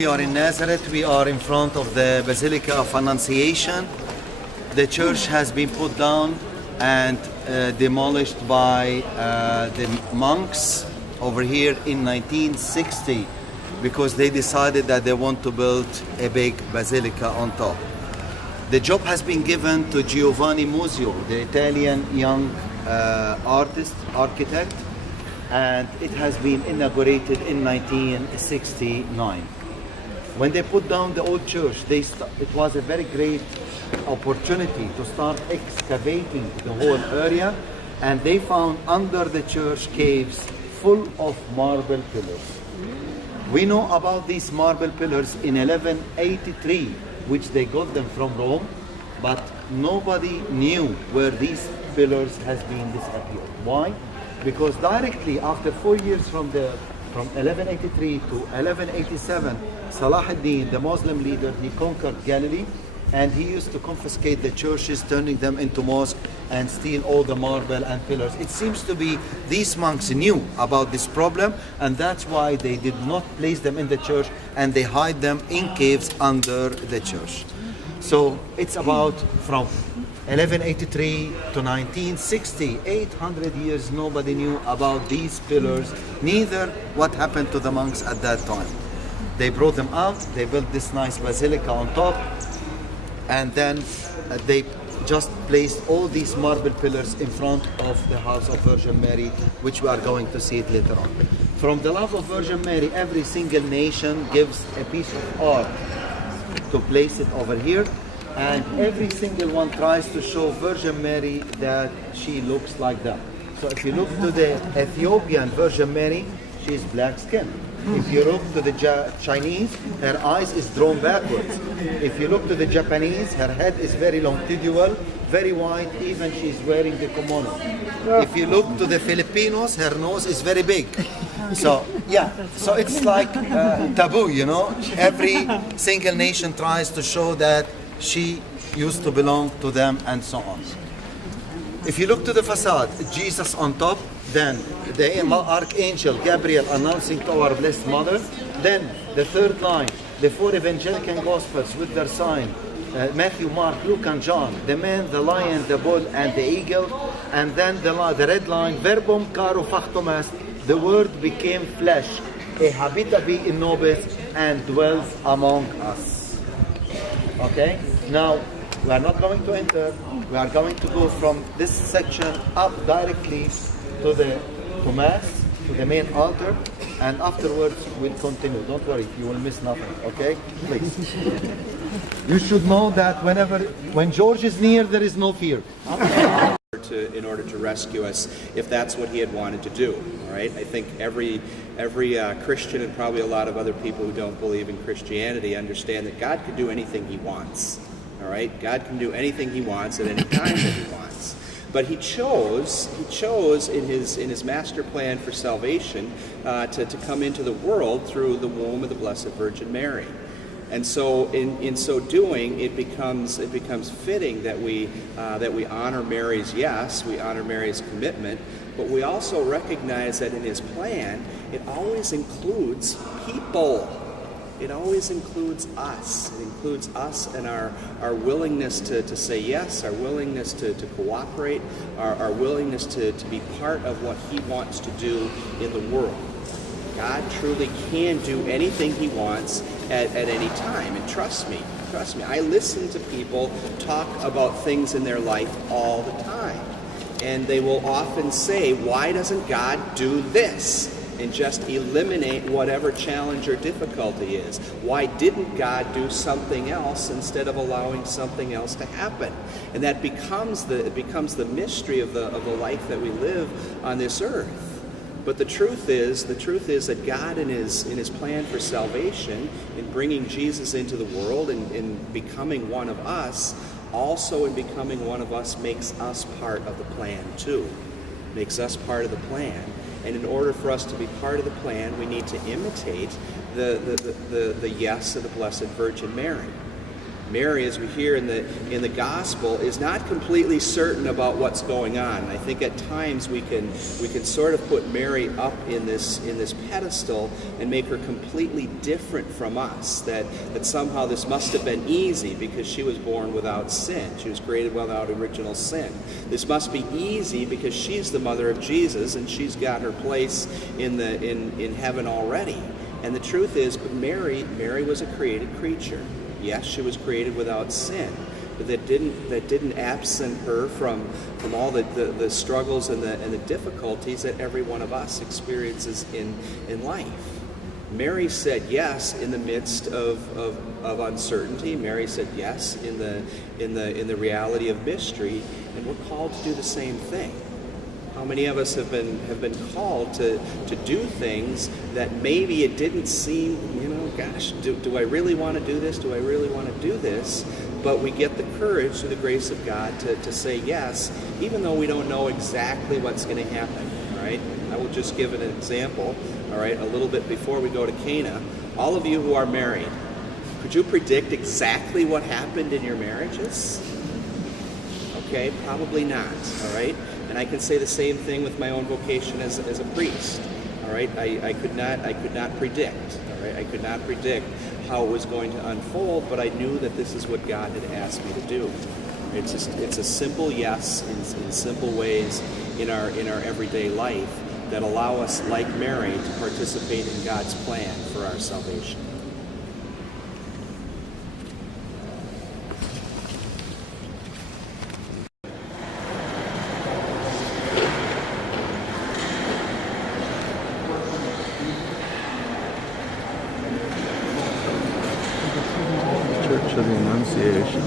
We are in Nazareth. We are in front of the Basilica of Annunciation. The church has been put down and demolished by the monks over here in 1960 because they decided that they want to build a big basilica on top. The job has been given to Giovanni Muzio, the Italian young architect, and it has been inaugurated in 1969. When they put down the old church, it was a very great opportunity to start excavating the whole area, and they found under the church caves full of marble pillars. We know about these marble pillars in 1183, which they got them from Rome, but nobody knew where these pillars has been disappeared. Why? Because directly after 4 years from 1183 to 1187, Salah ad-Din, the Muslim leader, he conquered Galilee, and he used to confiscate the churches, turning them into mosques and steal all the marble and pillars. It seems to be these monks knew about this problem, and that's why they did not place them in the church, and they hide them in caves under the church. So it's about from 1183 to 1960, 800 years, nobody knew about these pillars, neither what happened to the monks at that time. They brought them out, they built this nice basilica on top, and then they just placed all these marble pillars in front of the house of Virgin Mary, which we are going to see it later on. From the love of Virgin Mary, every single nation gives a piece of art to place it over here, and every single one tries to show Virgin Mary that she looks like them. So if you look to the Ethiopian Virgin Mary, she is black skin. If you look to the Chinese, her eyes is drawn backwards. If you look to the Japanese, her head is very longitudinal, very wide, even she's wearing the kimono. If you look to the Filipinos, her nose is very big. So, yeah, so it's like taboo, you know. Every single nation tries to show that she used to belong to them and so on. If you look to the facade, Jesus on top, then the Archangel Gabriel announcing to our Blessed Mother, then the third line, the four evangelical Gospels with their sign, Matthew, Mark, Luke and John, the man, the lion, the bull and the eagle, and then the red line, Verbum caro factum est, the word became flesh, e habitabi in nobis, and dwells among us. Okay, now we are not going to enter, we are going to go from this section up directly to Mass, to the main altar, and afterwards we'll continue. Don't worry, you will miss nothing, okay? Please. You should know that when George is near, there is no fear. In order to rescue us, if that's what he had wanted to do, all right? I think every Christian, and probably a lot of other people who don't believe in Christianity, understand that God can do anything he wants, all right? God can do anything he wants at any time that he wants. But he chose in his master plan for salvation to come into the world through the womb of the Blessed Virgin Mary. And so, in so doing, it becomes fitting that we honor Mary's yes, we honor Mary's commitment, but we also recognize that in his plan, it always includes people. It always includes us. It includes us and our willingness to say yes, our willingness to cooperate, our willingness to be part of what he wants to do in the world. God truly can do anything he wants at any time. And trust me, I listen to people talk about things in their life all the time. And they will often say, why doesn't God do this? And just eliminate whatever challenge or difficulty is. Why didn't God do something else instead of allowing something else to happen? And that becomes the mystery of the life that we live on this earth. But the truth is that God in his plan for salvation, in bringing Jesus into the world and in becoming one of us, also in becoming one of us makes us part of the plan too. Makes us part of the plan. And in order for us to be part of the plan, we need to imitate the yes of the Blessed Virgin Mary. Mary, as we hear in the gospel, is not completely certain about what's going on. And I think at times we can sort of put Mary up in this pedestal and make her completely different from us. That somehow this must have been easy because she was born without sin. She was created without original sin. This must be easy because she's the mother of Jesus and she's got her place in heaven already. And the truth is, Mary was a created creature. Yes, she was created without sin, but that didn't absent her from all the struggles and the difficulties that every one of us experiences in life. Mary said yes in the midst of uncertainty. Mary said yes in the reality of mystery, and we're called to do the same thing. How many of us have been called to do things that maybe it didn't seem, gosh, do I really want to do this? Do I really want to do this? But we get the courage through the grace of God to say yes, even though we don't know exactly what's going to happen. All right? I will just give an example. All right, a little bit before we go to Cana. All of you who are married, could you predict exactly what happened in your marriages? Okay, probably not. All right. And I can say the same thing with my own vocation as a priest. All right, I could not predict. All right, I could not predict how it was going to unfold, but I knew that this is what God had asked me to do. It's a simple yes in simple ways in our everyday life that allow us, like Mary, to participate in God's plan for our salvation. Church of the Annunciation.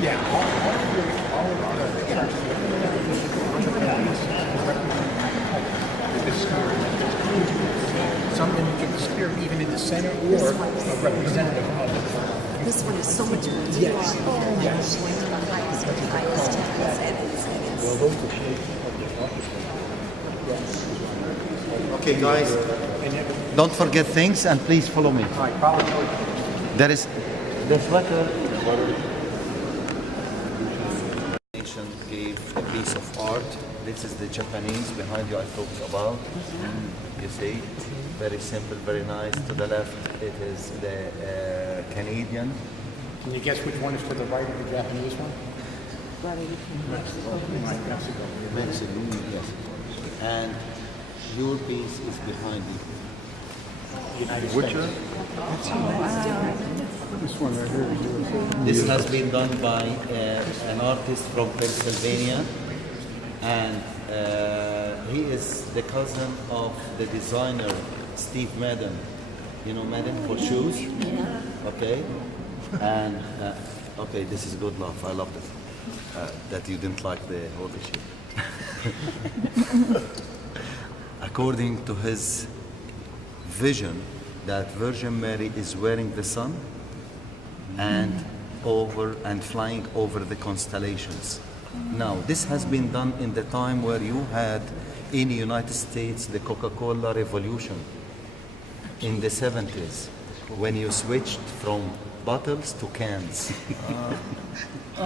Yeah, all of the churches some indicate the spirit even in the center or a representative of it. This one is so much more to Yes. yes. The highest heavens and Okay, guys, don't forget things and please follow me. There is the sweater. Nation gave a piece of art. This is the Japanese behind you I talked about. You see, very simple, very nice. To the left, it is the Canadian. Can you guess which one is to the right of the Japanese one? Mexico, yes. And your piece is behind you. United Which States. This one right here is yours. This has been done by an artist from Pennsylvania, and he is the cousin of the designer Steve Madden. You know Madden for shoes? Okay. And okay, this is good love. I love this. That you didn't like the whole issue. According to his vision, that Virgin Mary is wearing the sun and flying over the constellations. Now, this has been done in the time where you had in the United States the Coca-Cola revolution in the 70s, when you switched from bottles to cans.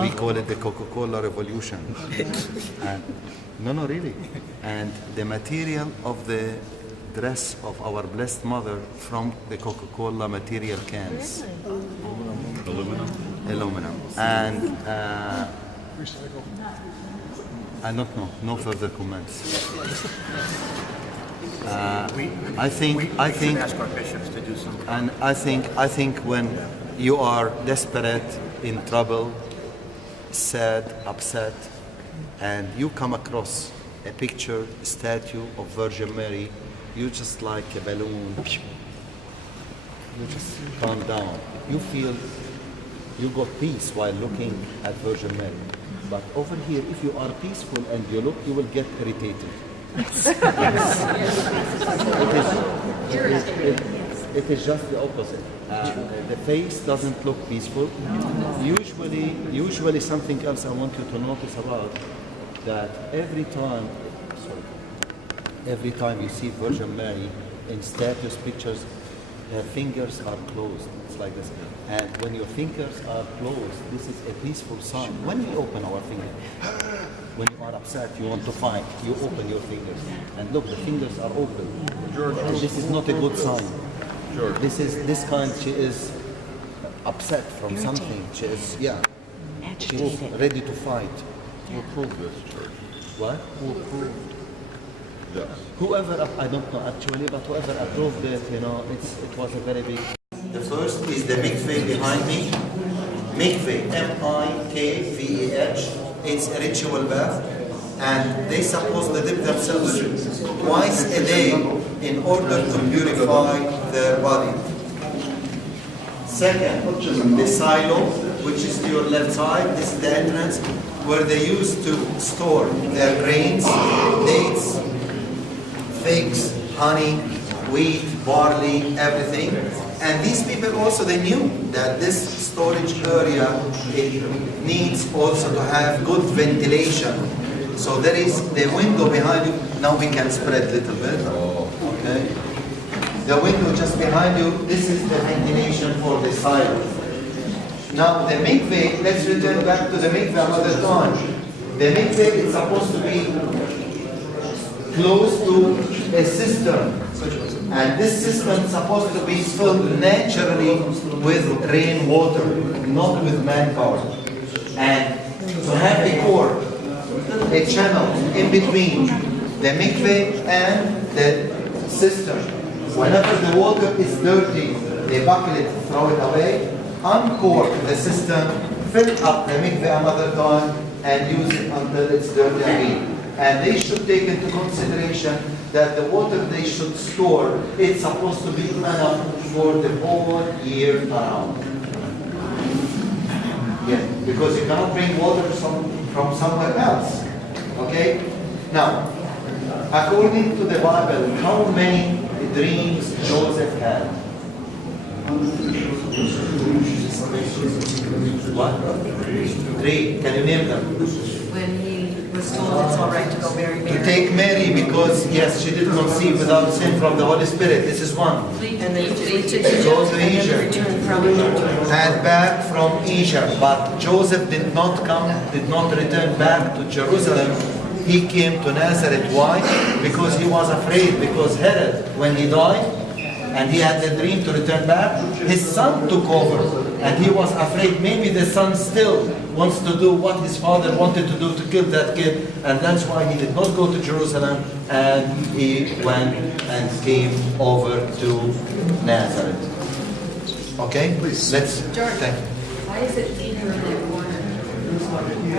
We call it the Coca-Cola revolution. And, no, really. And the material of the dress of our Blessed Mother from the Coca-Cola material cans. Aluminum. And I don't know. No further comments. I think, ask our bishops to do something. and I think when you are desperate, in trouble, sad, upset, and you come across a picture, a statue of Virgin Mary, you just like a balloon. You just calm down. You feel you got peace while looking at Virgin Mary. But over here, if you are peaceful and you look, you will get irritated. It is just the opposite. The face doesn't look peaceful. Usually something else I want you to notice about, that every time sorry. Every time you see Virgin Mary in status pictures, her fingers are closed. It's like this. And when your fingers are closed, this is a peaceful sign. When we open our fingers, when you are upset, you want to fight, you open your fingers. And look, the fingers are open. And this is not a good sign. This kind, she is upset from something. She is, she's ready to fight. Who approved this church? What? Who approved? Yes. Whoever, I don't know actually, but whoever approved it, it was a very big. The first is the mikveh behind me. Mikveh, M-I-K-V-E-H. It's a ritual bath, and they supposedly dip themselves twice a day in order to purify their body. Second, the silo, which is to your left side. This is the entrance where they used to store their grains, dates, figs, honey, wheat, barley, everything. And these people also, they knew that this storage area, it needs also to have good ventilation. So there is the window behind you. Now we can spread a little bit. Okay. The window just behind you, this is the ventilation for the silo. Now the mikveh, let's return back to the mikveh another time. The mikveh is supposed to be close to a cistern, and this cistern is supposed to be filled naturally with rainwater, not with manpower. And to have a cord, a channel in between the mikveh and the cistern. Whenever the water is dirty, they buckle it, throw it away, uncork the cistern, fill up the mikveh another time, and use it until it's dirty again. And they should take into consideration that the water they should store, it's supposed to be enough for the whole year around. Yeah, because you cannot bring water from somewhere else. Okay? Now, according to the Bible, how many dreams Joseph had? What? 3. Can you name them? When he was told it's all right to go marry Mary. To take Mary because, yes, she did conceive without sin from the Holy Spirit. This is one. And they flee to Egypt Go to and then Egypt. return from Egypt. And back from Egypt. But Joseph did not return back to Jerusalem. He came to Nazareth. Why? Because he was afraid. Because Herod, when he died, and he had the dream to return back, his son took over. And he was afraid maybe the son still wants to do what his father wanted to do, to kill that kid. And that's why he did not go to Jerusalem, and he went and came over to Nazareth. Okay? Please. Let's. George, thank you. why is it deeper in that corner?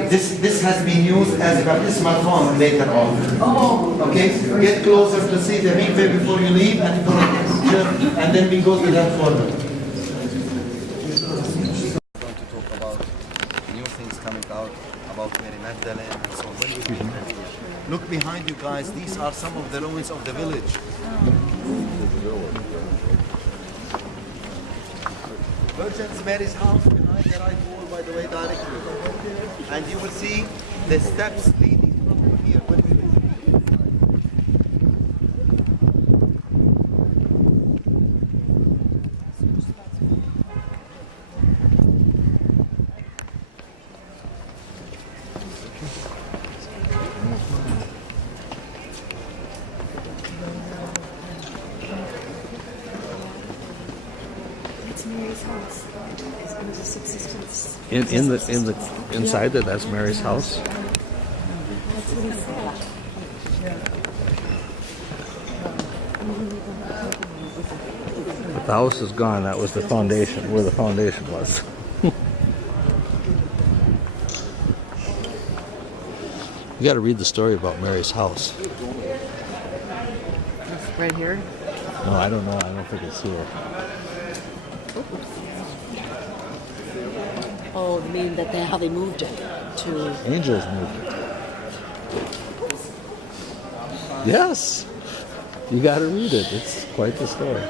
This has been used as a baptismal font later on. Oh. Okay? Get closer to see the mikveh before you leave, and then we go to that corner. Going to talk about new things coming out about Mary Magdalene and so on. Look behind you guys. These are some of the ruins of the village. Virgin Mary's house behind the right wall, by the way, directly. And you will see the steps leading from here. When we It's Mary's house. It's under the subsistence. Inside there, that's Mary's house. That's what he said. The house is gone. That was the foundation, where the foundation was. You got to read the story about Mary's house. Right here? No, I don't know. I don't think it's here. Oh, you mean that how they moved it to... Angels moved it. Yes. You got to read it. It's quite the story.